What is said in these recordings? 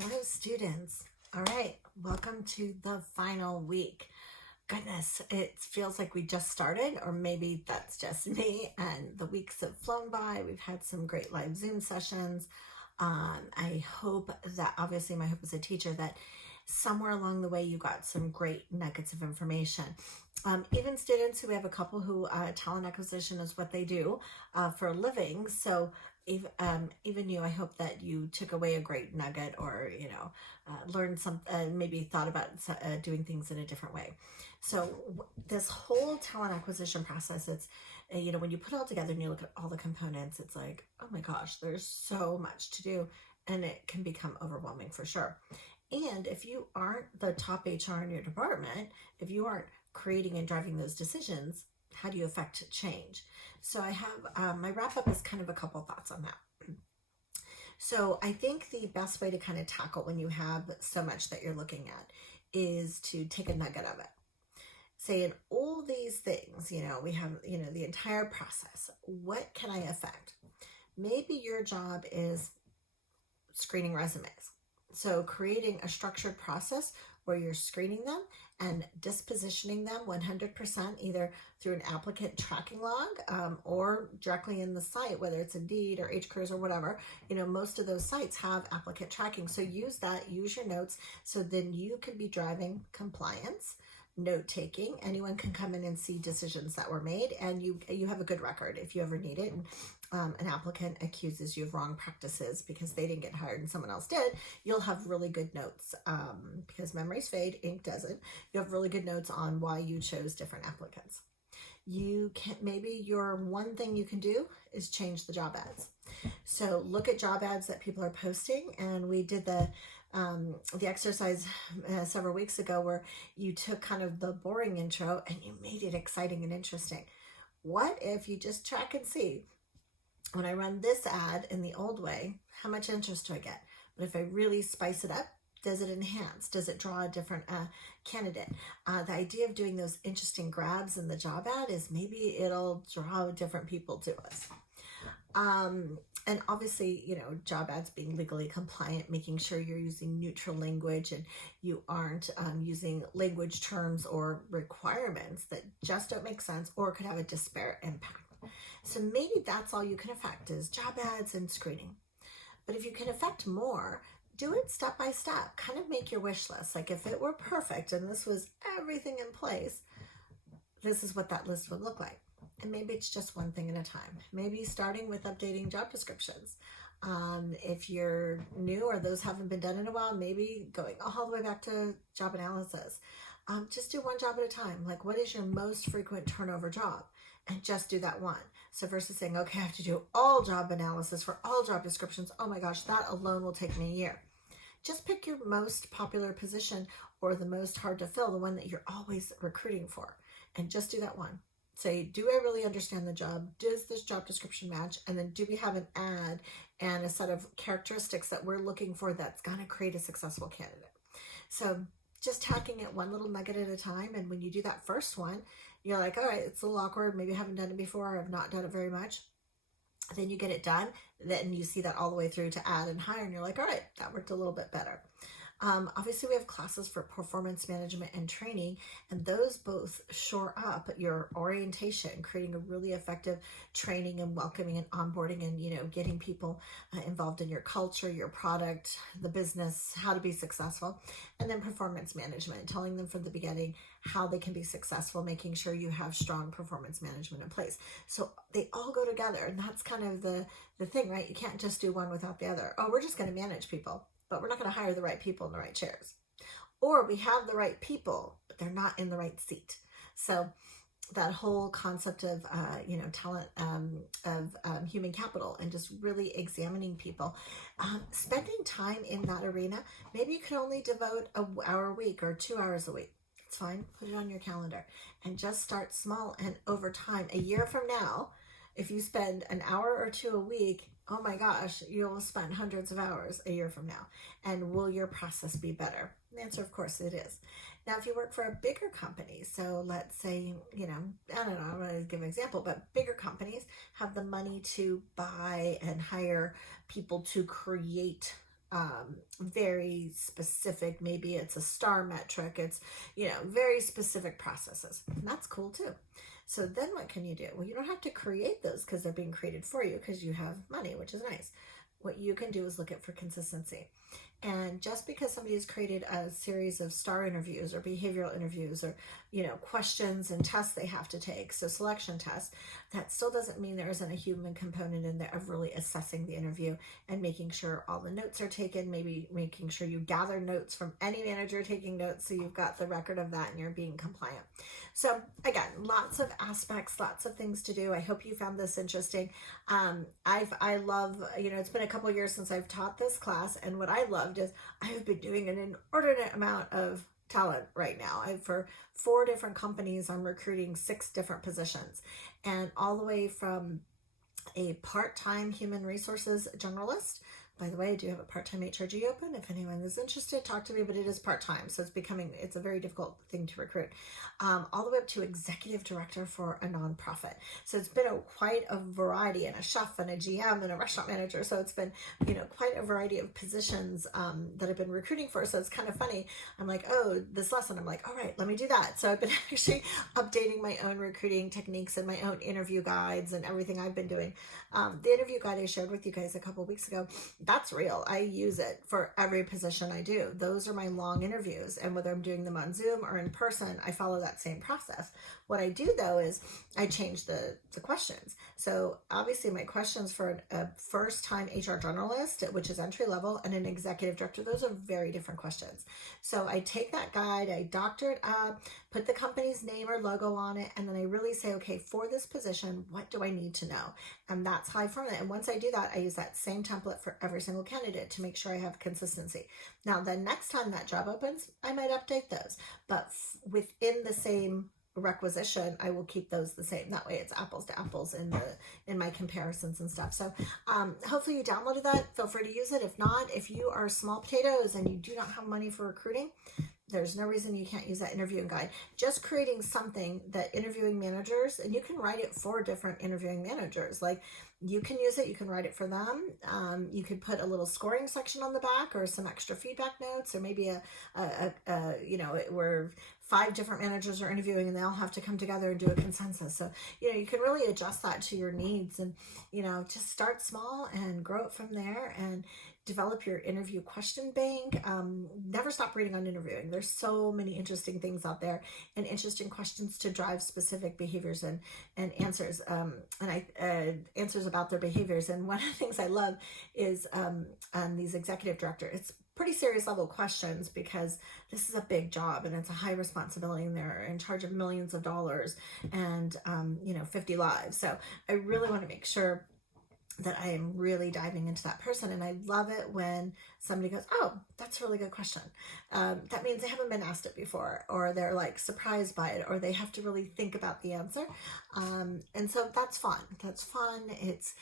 Hello, students. All right, welcome to the final week. Goodness, it feels like we just started, or maybe that's just me, and the weeks have flown by. We've had some great live Zoom sessions. I hope that, obviously, my hope as a teacher, that somewhere along the way you got some great nuggets of information. Even students who have a couple who talent acquisition is what they do for a living. So even you, I hope that you took away a great nugget, or learned some, maybe thought about doing things in a different way. So this whole talent acquisition process, it's when you put it all together and you look at all the components, it's like, oh my gosh, there's so much to do, and it can become overwhelming for sure. And if you aren't the top HR in your department, if you aren't creating and driving those decisions, how do you affect change? So I have my wrap up is kind of a couple thoughts on that. So I think the best way to kind of tackle when you have so much that you're looking at is to take a nugget of it. Say, in all these things, we have, the entire process. What can I affect? Maybe your job is screening resumes. So creating a structured process where you're screening them and dispositioning them 100%, either through an applicant tracking log or directly in the site, whether it's Indeed or HCareers or whatever. Most of those sites have applicant tracking. So use that, use your notes, so then you can be driving compliance, note-taking. Anyone can come in and see decisions that were made, and you have a good record if you ever need it. And an applicant accuses you of wrong practices because they didn't get hired and someone else did, you'll have really good notes, because memories fade, ink doesn't. You have really good notes on why you chose different applicants. Maybe your one thing you can do is change the job ads. So look at job ads that people are posting, and we did the exercise several weeks ago where you took kind of the boring intro and you made it exciting and interesting. What if you just track and see, when I run this ad in the old way, how much interest do I get? But if I really spice it up, does it enhance? Does it draw a different candidate? The idea of doing those interesting grabs in the job ad is maybe it'll draw different people to us. And obviously, job ads being legally compliant, making sure you're using neutral language and you aren't using language terms or requirements that just don't make sense or could have a disparate impact. So maybe that's all you can affect is job ads and screening. But if you can affect more, do it step by step. Kind of make your wish list. Like, if it were perfect and this was everything in place, this is what that list would look like. And maybe it's just one thing at a time. Maybe starting with updating job descriptions. If you're new or those haven't been done in a while, maybe going all the way back to job analysis. Just do one job at a time. Like, what is your most frequent turnover job? And just do that one. So versus saying, okay, I have to do all job analysis for all job descriptions. Oh my gosh, that alone will take me a year. Just pick your most popular position or the most hard to fill, the one that you're always recruiting for, and just do that one. Say, do I really understand the job? Does this job description match? And then do we have an ad and a set of characteristics that we're looking for that's going to create a successful candidate? So just tacking it one little nugget at a time. And when you do that first one, you're like, all right, it's a little awkward. Maybe I haven't done it before. I've not done it very much. Then you get it done. Then you see that all the way through to add and hire. And you're like, all right, that worked a little bit better. Obviously, we have classes for performance management and training, and those both shore up your orientation, creating a really effective training and welcoming and onboarding and, getting people involved in your culture, your product, the business, how to be successful. And then performance management, telling them from the beginning how they can be successful, making sure you have strong performance management in place. So they all go together, and that's kind of the thing, right? You can't just do one without the other. Oh, we're just going to manage people, but we're not going to hire the right people in the right chairs. Or we have the right people, but they're not in the right seat. So that whole concept of, talent, of human capital, and just really examining people, spending time in that arena. Maybe you can only devote an hour a week or 2 hours a week. It's fine. Put it on your calendar and just start small. And over time, a year from now, if you spend an hour or two a week, oh my gosh, you'll spend hundreds of hours a year from now. And will your process be better? The answer, of course, it is. Now, if you work for a bigger company, so let's say, I don't know, I'm going to give an example, but bigger companies have the money to buy and hire people to create very specific. Maybe it's a star metric. It's, very specific processes. And that's cool too. So then what can you do? Well, you don't have to create those because they're being created for you because you have money, which is nice. What you can do is look at for consistency. And just because somebody has created a series of star interviews or behavioral interviews or, questions and tests they have to take, so selection tests, that still doesn't mean there isn't a human component in there of really assessing the interview and making sure all the notes are taken, maybe making sure you gather notes from any manager taking notes so you've got the record of that and you're being compliant. So again, lots of aspects, lots of things to do. I hope you found this interesting. I love, it's been a couple years since I've taught this class, and what I loved is I have been doing an inordinate amount of talent right now. For 4 different companies, I'm recruiting 6 different positions, and all the way from a part-time human resources generalist. By the way, I do have a part-time HRG open. If anyone is interested, talk to me, but it is part-time. So it's a very difficult thing to recruit. All the way up to executive director for a nonprofit. So it's been quite a variety, and a chef and a GM and a restaurant manager. So it's been, quite a variety of positions that I've been recruiting for. So it's kind of funny. I'm like, oh, this lesson, I'm like, all right, let me do that. So I've been actually updating my own recruiting techniques and my own interview guides and everything I've been doing. The interview guide I shared with you guys a couple of weeks ago, that's real. I use it for every position I do. Those are my long interviews. And whether I'm doing them on Zoom or in person, I follow that same process. What I do though is I change the questions. So obviously my questions for a first-time HR generalist, which is entry level, and an executive director, those are very different questions. So I take that guide, I doctor it up, put the company's name or logo on it, and then I really say, okay, for this position, what do I need to know? And that's how I formulate. And once I do that, I use that same template for every single candidate to make sure I have consistency. Now, the next time that job opens, I might update those, but within the same requisition, I will keep those the same. That way it's apples to apples in my comparisons and stuff. So hopefully you downloaded that. Feel free to use it. If not, if you are small potatoes and you do not have money for recruiting, there's no reason you can't use that interviewing guide. Just creating something that interviewing managers, and you can write it for different interviewing managers. Like you can use it, you can write it for them. You could put a little scoring section on the back or some extra feedback notes, or maybe where 5 different managers are interviewing and they all have to come together and do a consensus. So, you can really adjust that to your needs and, just start small and grow it from there and develop your interview question bank. Never stop reading on interviewing. There's so many interesting things out there and interesting questions to drive specific behaviors and answers, answers about their behaviors. And one of the things I love is on these executive director, it's pretty serious level questions because this is a big job and it's a high responsibility and they're in charge of millions of dollars and 50 lives. So I really want to make sure that I am really diving into that person. And I love it when somebody goes, oh, that's a really good question. That means they haven't been asked it before, or they're like surprised by it, or they have to really think about the answer. And so that's fun. That's fun. It's,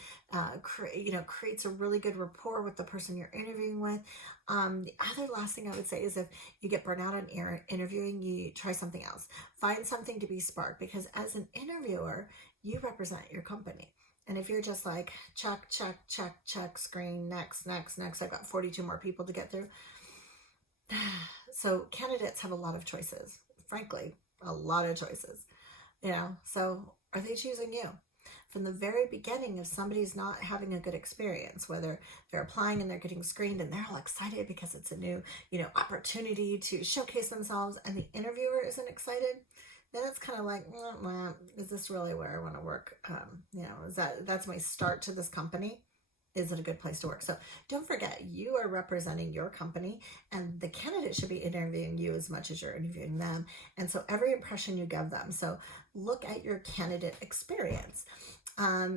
creates a really good rapport with the person you're interviewing with. The other last thing I would say is if you get burnt out on interviewing, you try something else. Find something to be sparked, because as an interviewer, you represent your company. And if you're just like, check, screen, next, I've got 42 more people to get through. So candidates have a lot of choices, frankly, a lot of choices, so are they choosing you? From the very beginning, if somebody's not having a good experience, whether they're applying and they're getting screened and they're all excited because it's a new, opportunity to showcase themselves, and the interviewer isn't excited, then it's kind of like, is this really where I want to work? That's my start to this company. Is it a good place to work? So don't forget, you are representing your company, and the candidate should be interviewing you as much as you're interviewing them. And so every impression you give them. So look at your candidate experience.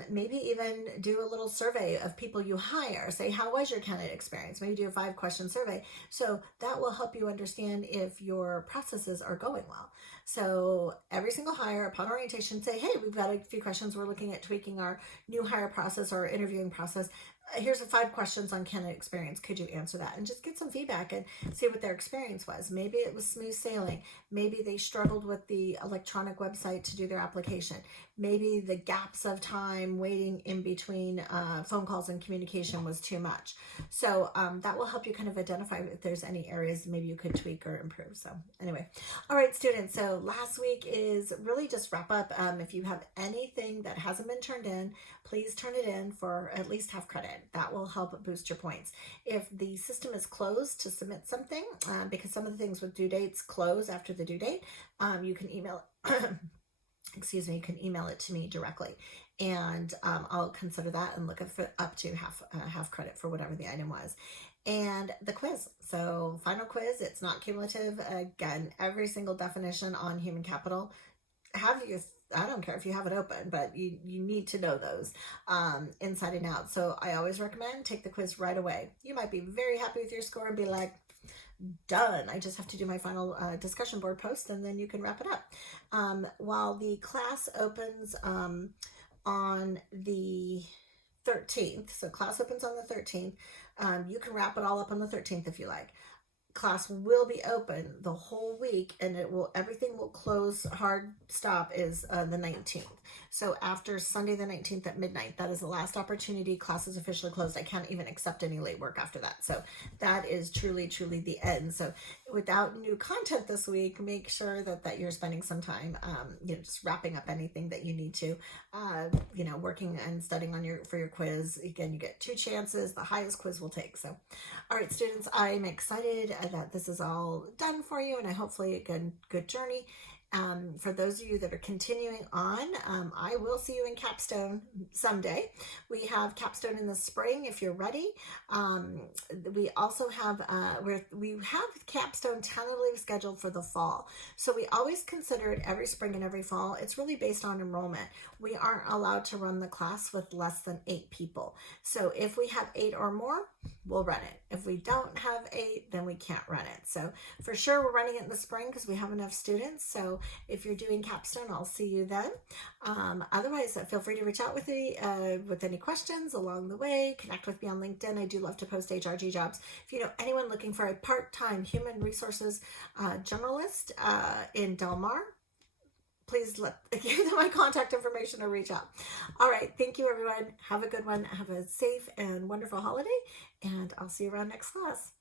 Maybe even do a little survey of people you hire. Say, how was your candidate experience? Maybe do a 5-question survey. So that will help you understand if your processes are going well. So every single hire, upon orientation, say, hey, we've got a few questions. We're looking at tweaking our new hire process or our interviewing process. here's the 5 questions on candidate experience. Could you answer that? And just get some feedback and see what their experience was. Maybe it was smooth sailing. Maybe they struggled with the electronic website to do their application. Maybe the gaps of time waiting in between phone calls and communication was too much. So that will help you kind of identify if there's any areas maybe you could tweak or improve. So anyway, all right, students. So last week is really just wrap up. If you have anything that hasn't been turned in, please turn it in for at least half credit. That will help boost your points. If the system is closed to submit something, because some of the things with due dates close after the due date, you can email excuse me, you can email it to me directly, and I'll consider that and look at up to half credit for whatever the item was. And the quiz. So final quiz, it's not cumulative. Again, every single definition on human capital, I don't care if you have it open, but you need to know those inside and out. So I always recommend take the quiz right away. You might be very happy with your score and be like, done. I just have to do my final discussion board post, and then you can wrap it up. While the class opens on the 13th, so class opens on the 13th, you can wrap it all up on the 13th if you like. Class will be open the whole week, and everything will close. Hard stop is the 19th. So after Sunday the 19th at midnight, that is the last opportunity. Class is officially closed. I can't even accept any late work after that. So that is truly the end. So without new content this week, make sure that you're spending some time, just wrapping up anything that you need to, working and studying for your quiz. Again, you get 2 chances. The highest quiz will take. So, all right, students, I'm excited that this is all done for you, and I hopefully a good journey. For those of you that are continuing on, I will see you in Capstone someday. We have Capstone in the spring if you're ready. We also have we have Capstone tentatively scheduled for the fall. So we always consider it every spring and every fall. It's really based on enrollment. We aren't allowed to run the class with less than 8 people. So if we have 8 or more, we'll run it. If we don't have 8, then we can't run it. So for sure, we're running it in the spring because we have enough students. So if you're doing Capstone, I'll see you then. Otherwise, feel free to reach out with me with any questions along the way. Connect with me on LinkedIn. I do love to post HRG jobs. If you know anyone looking for a part-time human resources generalist in Del Mar, please give them my contact information or reach out. All right. Thank you, everyone. Have a good one. Have a safe and wonderful holiday, and I'll see you around next class.